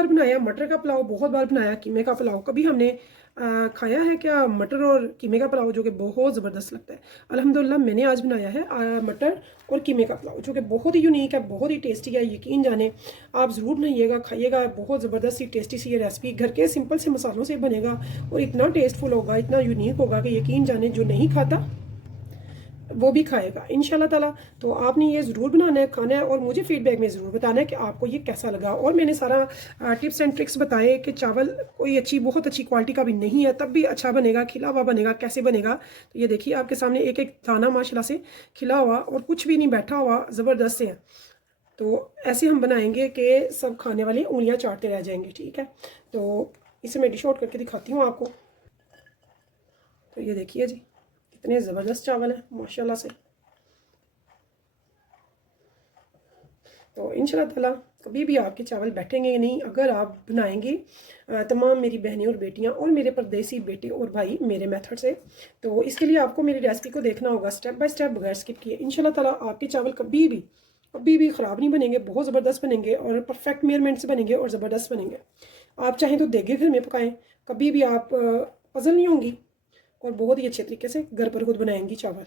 बार बनाया मटर का पुलाव, बहुत बार बनाया कीमे का पुलाव। कभी हमने खाया है क्या मटर और कीमे का पुलाव, जो कि बहुत ज़बरदस्त लगता है। अल्हम्दुलिल्लाह मैंने आज बनाया है मटर और कीमे का पुलाव, जो कि बहुत ही यूनिक है, बहुत ही टेस्टी है। यकीन जाने आप ज़रूर बनाइएगा, खाइएगा। बहुत ज़बरदस्त सी टेस्टी सी ये रेसिपी घर के सिंपल से मसालों से बनेगा और इतना टेस्टफुल होगा, इतना यूनिक होगा कि यकीन जाने जो नहीं खाता वो भी खाएगा इंशाल्लाह ताला। तो आपने ये ज़रूर बनाना है, खाना है, और मुझे फीडबैक में ज़रूर बताना है कि आपको ये कैसा लगा। और मैंने सारा टिप्स एंड ट्रिक्स बताए कि चावल कोई बहुत अच्छी क्वालिटी का भी नहीं है तब भी अच्छा बनेगा, खिला हुआ बनेगा। कैसे बनेगा तो ये देखिए आपके सामने एक एक दाना माशाल्लाह से खिला हुआ और कुछ भी नहीं बैठा हुआ, ज़बरदस्त से है। तो ऐसे हम बनाएंगे कि सब खाने वाली उंगलियाँ चाटते रह जाएंगे। ठीक है, तो इसे मैं डिश आउट करके दिखाती हूँ आपको। तो ये देखिए जी कितने ज़बरदस्त चावल हैं माशाल्लाह से। तो इंशाल्लाह ताला कभी भी आपके चावल बैठेंगे नहीं अगर आप बनाएंगे तमाम मेरी बहनें और बेटियां और मेरे परदेसी बेटे और भाई मेरे मेथड से। तो इसके लिए आपको मेरी रेसिपी को देखना होगा स्टेप बाय स्टेप, बगैर स्किप किए। इंशाल्लाह ताला आपके चावल कभी भी ख़राब नहीं बनेंगे, बहुत ज़बरदस्त बनेंगे और परफेक्ट मेजरमेंट से बनेंगे और ज़बरदस्त बनेंगे। आप चाहें तो देगे घर में पकाएं, कभी भी आप पजल नहीं होंगी और बहुत ही अच्छे तरीके से घर पर खुद बनाएंगी चावल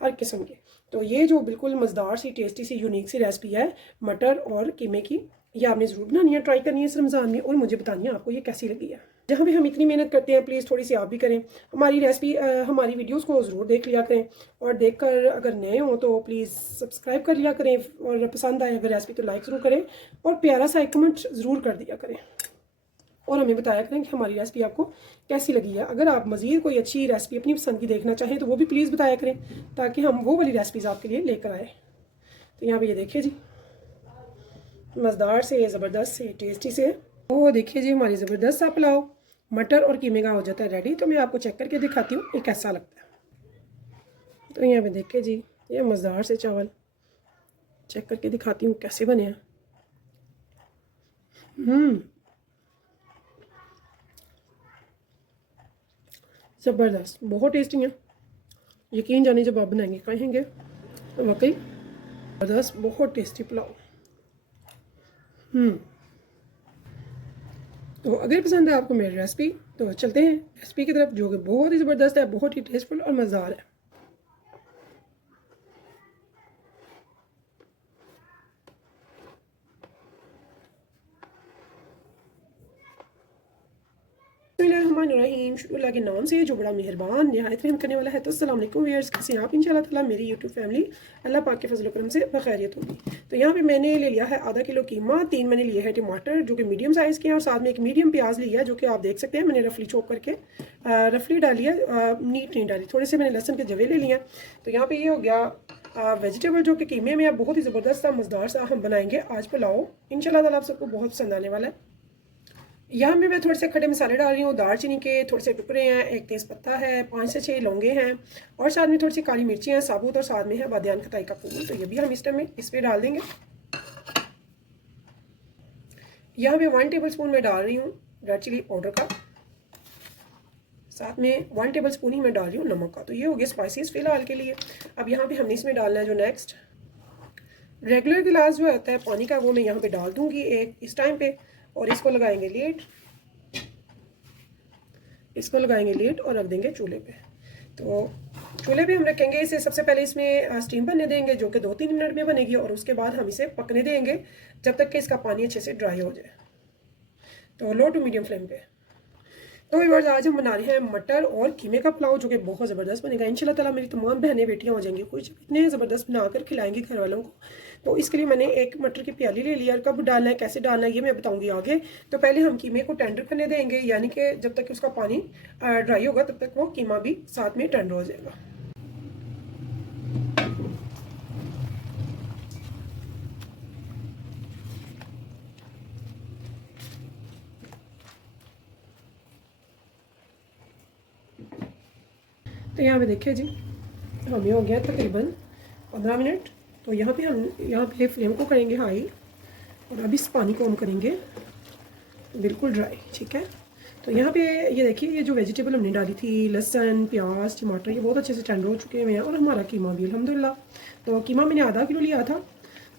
हर किस्म के। तो ये जो बिल्कुल मज़ेदार सी टेस्टी सी यूनिक सी रेसिपी है मटर और कीमे की, ये आपने ज़रूर बनानी है, ट्राई करनी है इस रमज़ान में और मुझे बतानी है आपको ये कैसी लगी है। जहाँ भी हम इतनी मेहनत करते हैं प्लीज़ थोड़ी सी आप भी करें। हमारी रेसिपी हमारी वीडियोस को ज़रूर देख लिया करें और देखकर अगर नए हों तो प्लीज़ सब्सक्राइब कर लिया करें, और पसंद आए अगर रेसिपी तो लाइक ज़रूर करें और प्यारा सा एक कमेंट ज़रूर कर दिया करें और हमें बताया करें कि हमारी रेसिपी आपको कैसी लगी है। अगर आप मज़ीद कोई अच्छी रेसिपी अपनी पसंद की देखना चाहें तो वो भी प्लीज़ बताया करें ताकि हम वो वाली रेसिपीज़ आपके लिए लेकर आए। तो यहाँ पे ये देखिए जी मज़ेदार से ज़बरदस्त से टेस्टी से, वो देखिए जी हमारी ज़बरदस्त सा पुलाव मटर और कीमे का हो जाता है रेडी। तो मैं आपको चेक करके दिखाती हूँ ये कैसा लगता है। तो यहाँ पे देखिए जी ये मज़ेदार से चावल चेक करके दिखाती हूँ कैसे बने हैं। ज़बरदस्त, बहुत टेस्टी है। यकीन जाने जब आप बनाएंगे कहेंगे तो वाकई ज़बरदस्त, बहुत टेस्टी पुलाव। तो अगर पसंद है आपको मेरी रेसिपी तो चलते हैं रेसिपी की तरफ, जो कि बहुत ही ज़बरदस्त है, बहुत ही टेस्टफुल और मज़ेदार है। बिस्मिल्लाहिर्रहमानिर्रहीम, शुरू अल्लाह के नाम से जो बड़ा मेहरबान निहायत रहम करने वाला है। तो अस्सलाम वालेकुम व्यूअर्स, कैसे हैं आप? इंशाल्लाह ताला मेरी यूट्यूब फैमिली अल्लाह पाक के फजल करम से बखैरियत होगी। तो यहाँ पे मैंने ले लिया है आधा किलो कीमा, 3 मैंने लिए है टमाटर जो कि मीडियम साइज़ के हैं, और साथ में एक मीडियम प्याज लिया है जो कि आप देख सकते हैं मैंने रफली चॉप करके रफली डाली है, नीट नहीं डाली। थोड़े से मैंने लहसुन के जवे ले लिए हैं। तो यहाँ पे ये हो गया वेजिटेबल जो कि कीमे में है, बहुत ही ज़बरदस्त सा मज़ेदार सा हम बनाएंगे आज पुलाव। इंशाल्लाह ताला आप सबको बहुत पसंद आने वाला है। यहाँ पे मैं थोड़े से खड़े मसाले डाल रही हूँ, दालचीनी के थोड़े से टुकड़े हैं, एक तेज़ पत्ता है, 5 से 6 लौंगे हैं, और साथ में थोड़ी सी काली मिर्ची हैं साबुत, और साथ में है बादियान खताई का फूल। तो ये भी हम इस टाइम में इस पर डाल देंगे। यहाँ पे 1 टेबल स्पून मैं डाल रही हूँ रेड चिली पाउडर का, साथ में 1 टेबल स्पून ही मैं डाल रही हूँ नमक का। तो ये हो गया स्पाइसेस फिलहाल के लिए। अब यहाँ पे हमने इसमें डालना है जो नेक्स्ट रेगुलर गिलास जो होता है पानी का, वो मैं यहाँ पे डाल दूँगी एक इस टाइम पे, और इसको लगाएंगे लीड और रख देंगे चूल्हे पे। तो चूल्हे पे हम रखेंगे इसे, सबसे पहले इसमें स्टीम बनने देंगे जो कि 2-3 मिनट में बनेगी, और उसके बाद हम इसे पकने देंगे जब तक कि इसका पानी अच्छे से ड्राई हो जाए। तो लो टू मीडियम फ्लेम पे। तो व्यूअर्स आज हम बना रहे हैं मटर और कीमे का पुलाव जो कि बहुत ज़बरदस्त बनेगा। इंशाल्लाह ताला मेरी तमाम बहनें बेटियां हो जाएंगी कुछ, इतने ज़बरदस्त बनाकर खिलाएंगे घर वालों को। तो इसके लिए मैंने एक मटर की प्याली ले लिया, और कब डालना है कैसे डालना है ये मैं बताऊंगी आगे। तो पहले हम कीमे को टेंडर करने देंगे, यानी कि जब तक उसका पानी ड्राई होगा तब तक वो कीमा भी साथ में टेंडर हो जाएगा। तो यहाँ पे देखिए जी हमें हो गया तकरीबन 15 मिनट। तो यहाँ पे फ्लेम को करेंगे हाई, और अब इस पानी को हम करेंगे बिल्कुल ड्राई। ठीक है, तो यहाँ पे ये देखिए ये जो वेजिटेबल हमने डाली थी लहसुन प्याज टमाटर, ये बहुत अच्छे से टेंडर हो चुके हैं और हमारा कीमा भी अल्हम्दुलिल्लाह। तो कीमा मैंने आधा किलो लिया था,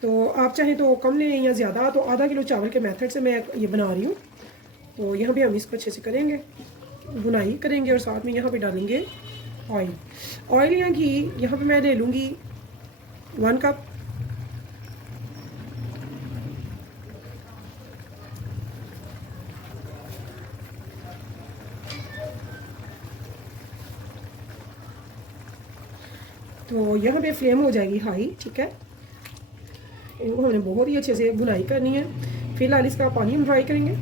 तो आप चाहें तो कम लें या ज़्यादा। तो आधा किलो चावल के मेथड से मैं ये बना रही हूँ। तो यहाँ पे हम इसको अच्छे से करेंगे, बुनाई करेंगे और साथ में यहाँ पे डालेंगे ऑयल। ऑयल या घी यहाँ पे मैं ले लूँगी 1 कप। तो यहाँ पे फ्लेम हो जाएगी हाई, ठीक है। इनको हमने बहुत ही अच्छे से बुनाई करनी है। फिलहाल इसका पानी हम ड्राई करेंगे।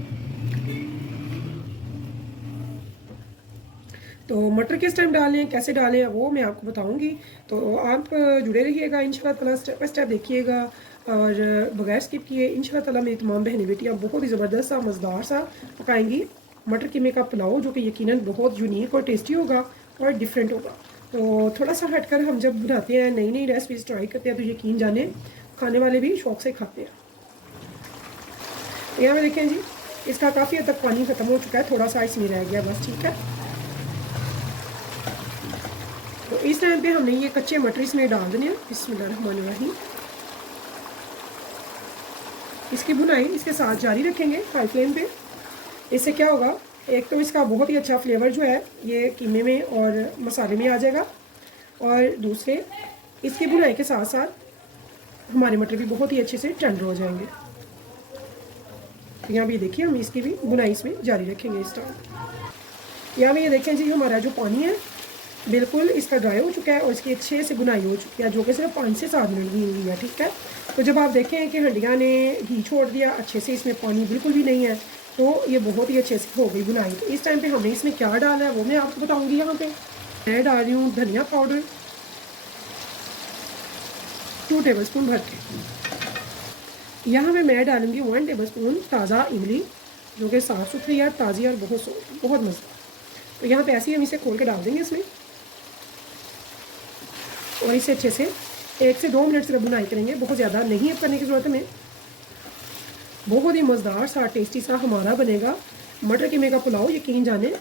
तो मटर किस टाइम डालें, कैसे डालें, वो मैं आपको बताऊंगी। तो आप जुड़े रहिएगा इंशाल्लाह ताला, स्टेप बाय स्टेप देखिएगा और बगैर स्किप किए। इंशाल्लाह ताला मेरी तमाम बहनें बेटियां बहुत ही ज़बरदस्त सा मज़ेदार सा पकाएंगी मटर कीमे का पुलाव, जो कि यकीनन बहुत यूनिक और टेस्टी होगा और डिफरेंट होगा। तो थोड़ा सा हटकर हम जब बनाते हैं, नई नई रेसिपीज़ ट्राई करते हैं, तो यकीन जाने खाने वाले भी शौक से खाते हैं। यहाँ पे देखें जी, इसका काफ़ी हद तक पानी ख़त्म हो चुका है, थोड़ा सा इसमें रह गया बस, ठीक है। तो इस टाइम पे हमने ये कच्चे मटर इसमें डाल देने हैं। बिस्मिल्लाहिर्रहमानिर्रहीम। इसकी बुनाई इसके साथ जारी रखेंगे हाई फ्लेम पे। इससे क्या होगा, एक तो इसका बहुत ही अच्छा फ्लेवर जो है ये कीमे में और मसाले में आ जाएगा, और दूसरे इसकी बुनाई के साथ साथ हमारे मटर भी बहुत ही अच्छे से टेंडर हो जाएंगे। तो यहाँ भी देखिए हम इसकी भी बुनाई इसमें जारी रखेंगे इस टाइम। यहाँ भी ये देखें जी, हमारा जो पानी है बिल्कुल इसका ड्राई हो चुका है और इसकी अच्छे से बुनाई हो चुकी है, जो कि सिर्फ 5 से 7 मिनट की हुई है, ठीक है। तो जब आप देखें कि हंडिया ने घी छोड़ दिया अच्छे से, इसमें पानी बिल्कुल भी नहीं है, तो ये बहुत ही अच्छे से हो गई बुनाई। तो इस टाइम पे हमने इसमें क्या डाला है वो मैं आपको बताऊँगी। यहाँ पे मैं डाल रही हूँ धनिया पाउडर 2 टेबल स्पून भर के। यहाँ पे मैं डालूँगी 1 टेबल स्पून ताज़ा इमली, जो कि साफ़ सुथरी है, ताज़ी और बहुत मज़ेदार। तो यहाँ पे ऐसे ही हम इसे खोल के डाल देंगे इसमें, और इसे अच्छे से 1 से 2 मिनट सिर्फ बुनाई करेंगे, बहुत ज़्यादा नहीं अब करने की ज़रूरत है हमें। बहुत ही मज़ेदार सा टेस्टी सा हमारा बनेगा मटर कीमे का पुलाव। यकीन जाने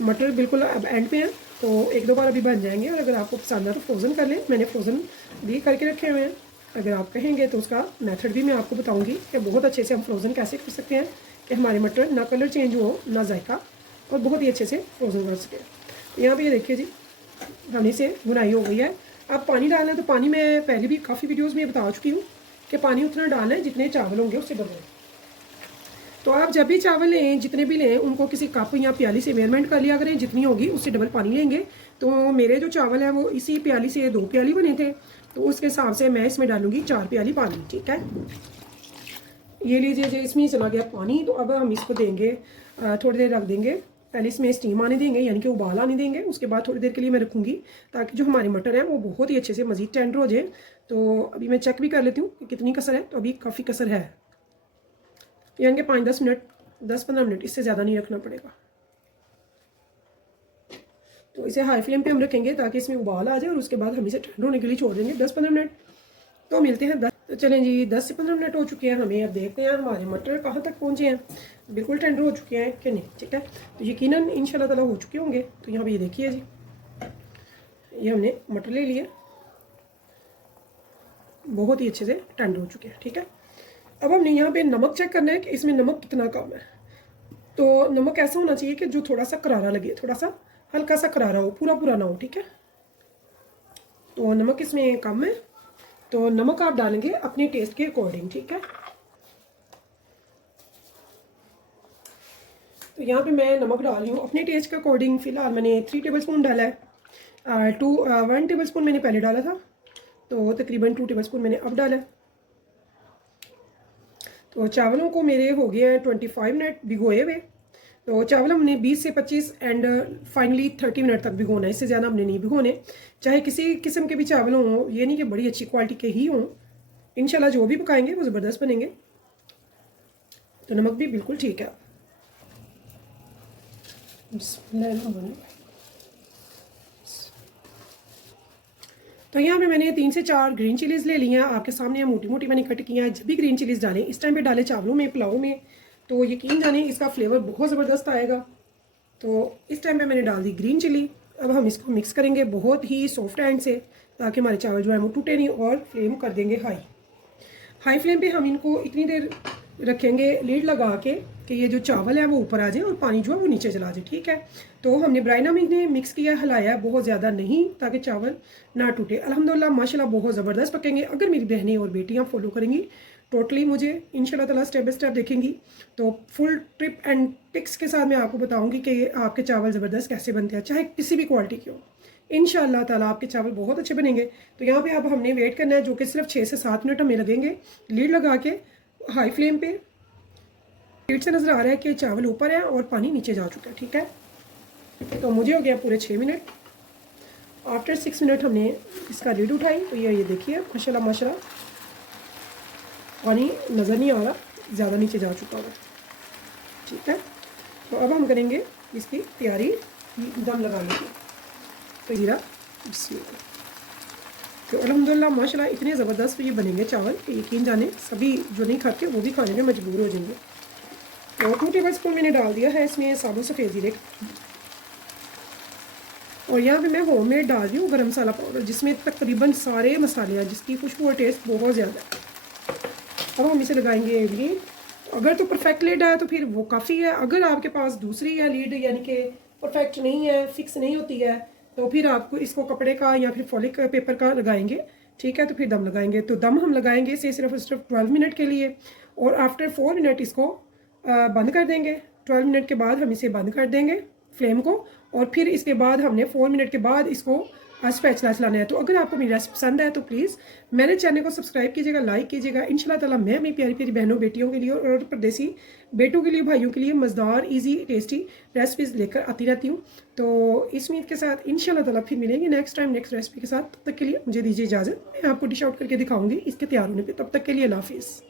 मटर बिल्कुल अब एंड पे हैं, तो 1-2 बार अभी बन जाएंगे, और अगर आपको पसंद है तो फ्रोज़न कर लें। मैंने फ्रोज़न भी करके रखे हुए हैं। अगर आप कहेंगे तो उसका मेथड भी मैं आपको बताऊँगी कि बहुत अच्छे से हम फ्रोज़न कैसे कर सकते हैं कि हमारे मटर ना कलर चेंज हो ना जायका, और बहुत ही अच्छे से फ्रोज़न कर सकें। तो यहाँ पर ये देखिए जी, हमने से बुनाई हो गई है। अब पानी डालना है, तो पानी मैं पहले भी काफ़ी वीडियोस में बता चुकी हूँ कि पानी उतना डालना है जितने चावल होंगे उससे डबल। तो आप जब भी चावल लें, जितने भी लें, उनको किसी कप या प्याली से मेजरमेंट कर लिया करें, जितनी होगी उससे डबल पानी लेंगे। तो मेरे जो चावल है वो इसी प्याली से 2 प्याली बने थे, तो उसके हिसाब से मैं इसमें डालूँगी 4 प्याली पानी, ठीक है। ये लीजिए जी, इसमें चला गया पानी। तो अब हम इसको देंगे, थोड़ी देर रख देंगे। पहले इसमें स्टीम आने देंगे, यानी कि उबाल आने देंगे। उसके बाद थोड़ी देर के लिए मैं रखूँगी, ताकि जो हमारे मटर हैं वो बहुत ही अच्छे से मज़ीद टेंडर हो जाए। तो अभी मैं चेक भी कर लेती हूँ कि कितनी कसर है। तो अभी काफ़ी कसर है, यानी कि 5-10 मिनट, 10-15 मिनट, इससे ज़्यादा नहीं रखना पड़ेगा। तो इसे हाई फ्लेम पे हम रखेंगे ताकि इसमें उबाल आ जाए, और उसके बाद हम इसे ठंड होने के लिए छोड़ देंगे 10-15 मिनट। तो मिलते हैं 10। तो चलें जी, 10 से 15 मिनट हो चुके हैं हमें। अब देखते हैं हमारे मटर कहाँ तक पहुँचे हैं, बिल्कुल टेंडर हो चुके हैं कि नहीं, ठीक है। तो यकीनन इंशाल्लाह ताला हो चुके होंगे। तो यहाँ पे ये देखिए जी, ये हमने मटर ले लिए, बहुत ही अच्छे से टेंडर हो चुके हैं, ठीक है। अब हमने यहाँ पे नमक चेक करना है कि इसमें नमक कितना कम है। तो नमक ऐसा होना चाहिए कि जो थोड़ा सा करारा लगे, थोड़ा सा हल्का सा करारा हो, पूरा पूरा ना हो, ठीक है। तो नमक इसमें कम है, तो नमक आप डालेंगे अपने टेस्ट के अकॉर्डिंग, ठीक है। तो यहाँ पे मैं नमक डाल रही हूँ अपने टेस्ट के अकॉर्डिंग। फ़िलहाल मैंने 3 टेबल स्पून डाला है। 1 टेबल स्पून मैंने पहले डाला था, तो तकरीबन 2 टेबल स्पून मैंने अब डाला है। तो चावलों को मेरे हो गए हैं 25 मिनट भिगोए हुए। तो चावल हमने 20 से 25 एंड फाइनली 30 मिनट तक भिगोना है, इससे ज़्यादा हमने नहीं भिगोने। चाहे किसी किस्म के भी चावल हों, ये नहीं कि बड़ी अच्छी क्वालिटी के ही हों, इंशाल्लाह जो भी पकाएंगे वो ज़बरदस्त बनेंगे। तो नमक भी बिल्कुल ठीक है। तो यहाँ पे मैंने 3 से 4 ग्रीन चिलीज़ ले ली हैं, आपके सामने मोटी मोटी मैंने कट किया है। जब भी ग्रीन चिलीज़ डालें, इस टाइम पे डालें चावलों में, पुलाव में, तो यकीन जाने इसका फ्लेवर बहुत ज़बरदस्त आएगा। तो इस टाइम पे मैंने डाल दी ग्रीन चिली। अब हम इसको मिक्स करेंगे बहुत ही सॉफ्ट हैंड से, ताकि हमारे चावल जो है वो टूटे नहीं, और फ्लेम कर देंगे हाई। हाई फ्लेम पे हम इनको इतनी देर रखेंगे लीड लगा के कि ये जो चावल है वो ऊपर आ जाए और पानी जो है वो नीचे चला जाए, ठीक है। तो हमने ब्राइना में मिक्स किया, हिलाया बहुत ज़्यादा नहीं ताकि चावल ना टूटे। अल्हम्दुलिल्लाह माशाल्लाह बहुत ज़बरदस्त पकेंगे अगर मेरी बहनें और बेटियाँ फॉलो करेंगी टोटली, मुझे इंशाल्लाह ताला स्टेप बाय स्टेप देखेंगी तो फुल ट्रिप एंड टिक्स के साथ मैं आपको बताऊँगी कि आपके चावल ज़बरदस्त कैसे बनते हैं, चाहे किसी भी क्वालिटी के हो। इंशाल्लाह ताला आपके चावल बहुत अच्छे बनेंगे। तो यहाँ पे अब हमने वेट करना है जो कि सिर्फ 6 से 7 मिनट हमें लगेंगे। लीड लगा के हाई फ्लेम पे, लीड से नज़र आ रहा है कि चावल ऊपर है और पानी नीचे जा चुका है, ठीक है। तो मुझे हो गया पूरे 6 मिनट। आफ्टर 6 मिनट हमने इसका लीड उठाई तो ये देखिए माशाल्लाह माशाल्लाह पानी नज़र नहीं आ रहा, ज़्यादा नीचे जा चुका होगा, ठीक है। तो अब हम करेंगे इसकी तैयारी दम लगाने की। तो जीरा तो अल्हम्दुलिल्लाह माशाल्लाह इतने ज़बरदस्त ये बनेंगे चावल कि यकीन जाने सभी जो नहीं खाते वो भी खाने में मजबूर हो जाएंगे। तो 2 टेबल स्पून मैंने डाल दिया है इसमें साबुत सफ़ेद जीरे, और यहाँ पे मैं होममेड डाल रही हूँ गरम मसाला पाउडर जिसमें तकरीबन सारे मसाले हैं, जिसकी खुशबू और टेस्ट बहुत ज़्यादा है। अब हम इसे लगाएंगे लीड। अगर तो परफेक्ट लीड है तो फिर वो काफ़ी है, अगर आपके पास दूसरी है लीड यानी कि परफेक्ट नहीं है, फिक्स नहीं होती है, तो फिर आपको इसको कपड़े का या फिर फॉलिक पेपर का लगाएंगे, ठीक है। तो फिर दम लगाएंगे, तो दम हम लगाएंगे इसे सिर्फ 12 मिनट के लिए, और आफ्टर 4 मिनट इसको बंद कर देंगे। 12 मिनट के बाद हम इसे बंद कर देंगे फ्लेम को, और फिर इसके बाद हमने 4 मिनट के बाद इसको स्पैचुला चलाना है। तो अगर आपको मेरी रेसिपी पसंद है तो प्लीज़ मेरे चैनल को सब्सक्राइब कीजिएगा, लाइक कीजिएगा। इंशाल्लाह ताला मैं अपनी प्यारी प्यारी बहनों बेटियों के लिए और परदेसी बेटों के लिए, भाइयों के लिए मज़ेदार ईजी टेस्टी रेसिपीज़ लेकर आती रहती हूँ। तो इस उम्मीद के साथ इंशाल्लाह ताला फिर मिलेंगे नेक्स्ट टाइम नेक्स्ट रेसिपी के साथ। तब तक के लिए मुझे दीजिए इजाज़त, मैं आपको डिश आउट करके दिखाऊंगी इसके तैयार होने पर। तब तक के लिए अल्लाह हाफिज़।